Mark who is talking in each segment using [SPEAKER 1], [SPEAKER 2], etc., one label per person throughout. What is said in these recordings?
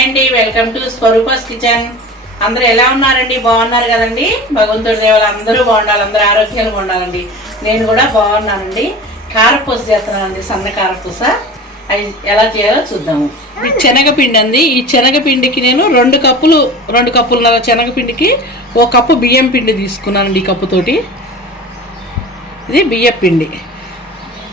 [SPEAKER 1] అండి welcome to స్వరూపస్ kitchen. అందరూ ఎలా ఉన్నారండి? బాగున్నారు కదండి? భగవంతుడి దేవులు అందరూ బాగుండాలి అందరూ ఆరోగ్యంగా ఉండాలండి. నేను కూడా బాగున్నానండి. కారపూస చేస్తున్నానండి సన్న కారపూస. అవి ఎలా చేయాలో చూద్దాము. ఇది శనగపిండి అండి. ఈ శనగపిండికి నేను రెండు కప్పులు రెండు కప్పులున్నర శనగపిండికి ఓ కప్పు బియ్యం పిండి తీసుకున్నానండి ఈ కప్పుతోటి. ఇది బియ్యం పిండి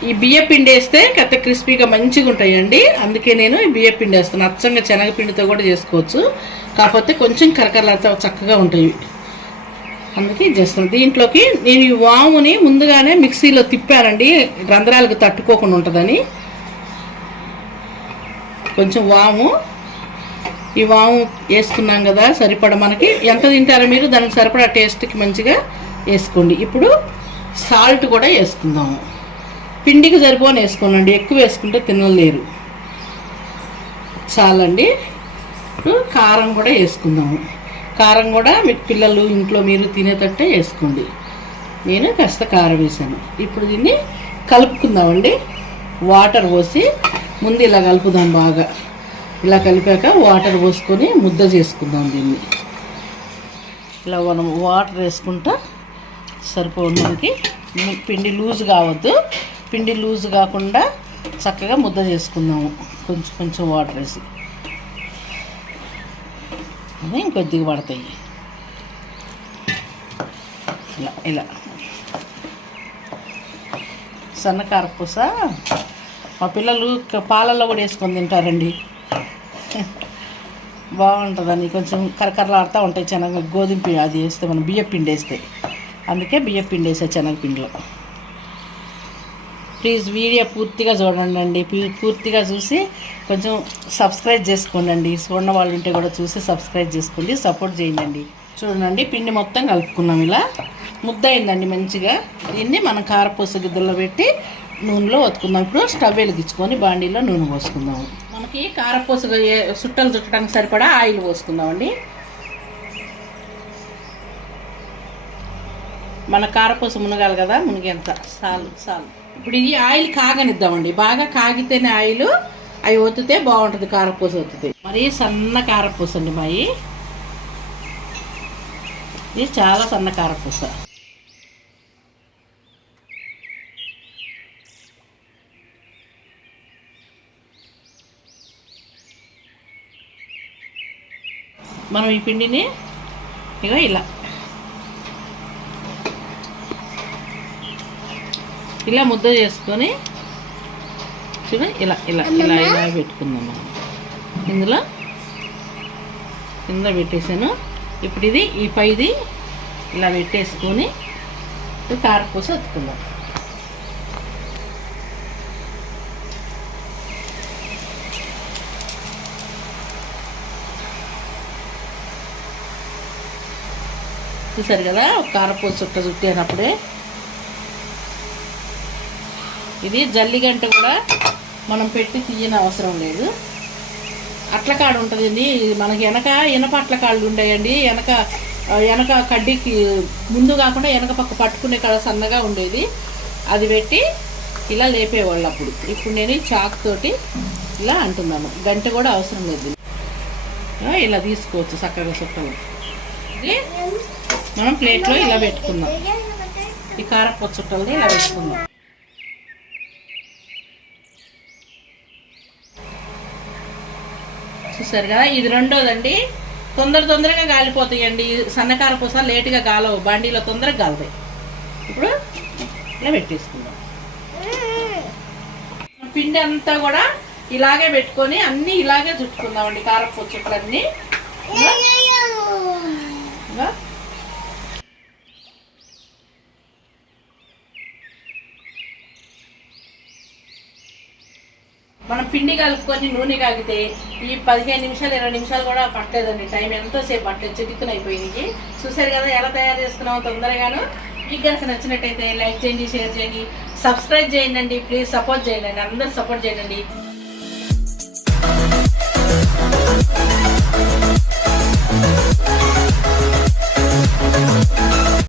[SPEAKER 1] ఈ బియ్య పిండి వేస్తే కథ క్రిస్పీగా మంచిగా ఉంటాయండి అందుకే నేను ఈ బియ్య పిండి వేస్తాను అచ్చంగా శనగపిండితో కూడా చేసుకోవచ్చు. కాకపోతే కొంచెం కరకరలతో చక్కగా ఉంటాయి. అందుకే చేస్తాను. దీంట్లోకి నేను ఈ వాముని ముందుగానే మిక్సీలో తిప్పానండి. రంధ్రాలకు తట్టుకోకుండా ఉంటుందని. కొంచెం వాము. ఈ వాము వేసుకున్నాం కదా సరిపడ మనకి. ఎంత తింటారో మీరు దానికి సరిపడా టేస్ట్కి మంచిగా వేసుకోండి. ఇప్పుడు సాల్ట్ కూడా వేసుకుందాము. పిండికి సరిపోని వేసుకోనండి. ఎక్కువ వేసుకుంటే తినలేరు చాలండి. కారం కూడా వేసుకుందాము. కారం కూడా మీ పిల్లలు ఇంట్లో మీరు తినేటట్టే వేసుకోండి. నేను కాస్త కారం వేసాను. ఇప్పుడు దీన్ని కలుపుకుందామండి. వాటర్ పోసి ముందు ఇలా కలుపుదాం బాగా. ఇలా కలిపాక వాటర్ పోసుకొని ముద్ద చేసుకుందాం దీన్ని. ఇలా మనం వాటర్ వేసుకుంటా సరిపోదు మనకి. పిండి లూజ్ కావద్దు. పిండి లూజ్ కాకుండా చక్కగా ముద్ద చేసుకుందాము. కొంచెం కొంచెం వాటర్ వేసి. అది ఇంకొద్దిగా పడతాయి ఇలా ఇలా. సన్నకారపూస మా పిల్లలు పాలల్లో కూడా వేసుకొని తింటారండి. బాగుంటుందని కొంచెం కరకరలాడుతూ ఉంటాయి శనగ గోధుమ పిండి అది వేస్తే మనం బియ్య పిండి వేస్తే. అందుకే బియ్య పిండి వేసే శనగపిండిలో. ప్లీజ్ వీడియో పూర్తిగా చూడండి పూర్తిగా చూసి కొంచెం సబ్స్క్రైబ్ చేసుకోండి. చూడని వాళ్ళు ఉంటే కూడా చూసి సబ్స్క్రైబ్ చేసుకోండి. సపోర్ట్ చేయండి. చూడండి పిండి మొత్తం కలుపుకున్నాం ఇలా. ముద్ద అయిందండి మంచిగా. దీన్ని మనం కారపూస గిద్దల్లో పెట్టి నూనెలో వతుకుందాం ఇప్పుడు స్టవ్ వెలిగించుకొని బాండీలో నూనె పోసుకుందాం. మనకి కారపూస చుట్టలు సుట్టలు చుట్టడానికి సరిపడా ఆయిల్ పోసుకుందామండి. మన కారపూస మునగాలి కదా మునిగేంత. చాలు చాలు. ఇప్పుడు ఇది ఆయిల్ కాగనిద్దామండి. బాగా కాగితేనే ఆయిల్ అవి ఒత్తితే బాగుంటుంది కారపూస ఒత్తితే. మరి సన్న కారపూస అండి మాయి. ఇది చాలా సన్న కారపూస. మనం ఈ పిండిని ఇగో ఇలా. ఇలా ముద్ద చేసుకొని చూడ ఇలా ఇలా ఇలా ఇలా పెట్టుకుందాం మనం. ఇందులో ఇందులో పెట్టేసాను. ఇప్పుడు ఇది ఈ పైది ఇలా పెట్టేసుకొని కారపూస ఒత్తుకుందాం. చూసారు కదా కారపూస చుట్ట చుట్టినప్పుడే ఇది జల్లిగంట కూడా మనం పెట్టి తీయని అవసరం లేదు. అట్లకాడు ఉంటుందండి. మనకి వెనక ఇనప అట్లకాళ్ళు ఉండేయండి. వెనక వెనక కడ్డీకి ముందు కాకుండా వెనక పక్క పట్టుకునే కాడ సన్నగా ఉండేది. అది పెట్టి ఇలా లేపేవాళ్ళు అప్పుడు. ఇప్పుడు నేను చాక్ తోటి ఇలా అంటున్నాను. గంట కూడా అవసరం లేదు ఇలా తీసుకోవచ్చు చక్కగా చుట్టలు ఇది మనం ప్లేట్లో ఇలా పెట్టుకుందాం. ఈ కారపు చుట్టల్ని ఇలా పెట్టుకుందాం. చూసారు కదా? ఇది రెండోదండి. తొందర తొందరగా కాలిపోతాయండి సన్నకార పూస లేటుగా కాలవు బండిలో తొందరగా కాలుతాయి ఇప్పుడు ఇలా పెట్టేసుకుందాం. పిండి అంతా కూడా ఇలాగే పెట్టుకొని అన్ని ఇలాగే చుట్టుకుందామండి. కారపూస చుట్లన్నీ. మనం పిండి కలుపుకొని నూనె కాగితే ఈ పదిహేను నిమిషాలు ఇరవై నిమిషాలు కూడా పట్టలేదండి. టైం ఎంతోసేపు పట్టలేదు. చిటిక్కున అయిపోయింది చూసారు కదా ఎలా తయారు చేస్తున్నావు తొందరగాను. మీకు కనుక నచ్చినట్టయితే లైక్ చేయండి షేర్ చేయండి. సబ్స్క్రైబ్ చేయండి ప్లీజ్ సపోర్ట్ చేయండి అందరూ సపోర్ట్ చేయండి